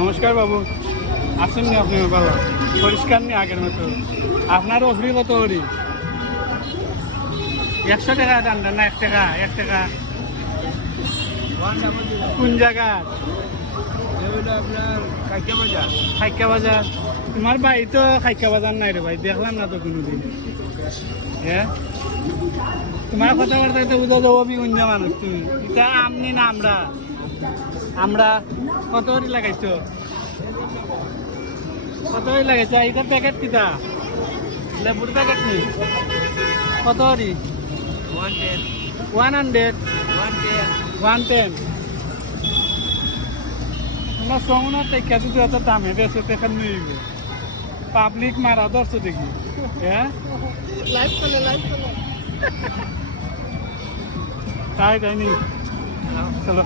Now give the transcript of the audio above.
নমস্কার বাবু, আসেন নি আপনি ভালো পরিষ্কার নি আগের মতো? আপনার অফরি কত করি? 100 টাকা দাম দেন না? 1 টাকা 1 টাকা কোন জায়গা? আপনার কাইকা বাজার। খাইকা বাজার। তোমার বাড়ি তো খাইকা বাজার নাই রে ভাই, দেখলাম না তো কোনোদিন। হ্যাঁ, তোমার কথাবার্তা তো বুঝা যাবো বিগুঞ্জা মানুষ তুমি। এটা আমনি না আমরা? আমরা কত করে লাগাইছো? কত করে লাগাইছো? এইটার প্যাকেট কিটা? লেবুর প্যাকেট নি? কত করে? 110 100 110 110। তোমরা সমুনার টেকা যদি অত দামে দেশে তেখান নিবে পাবলিক মারা ধরছো দেখি। হ্যাঁ, লাইভ চলে তাই তাই নি। চলো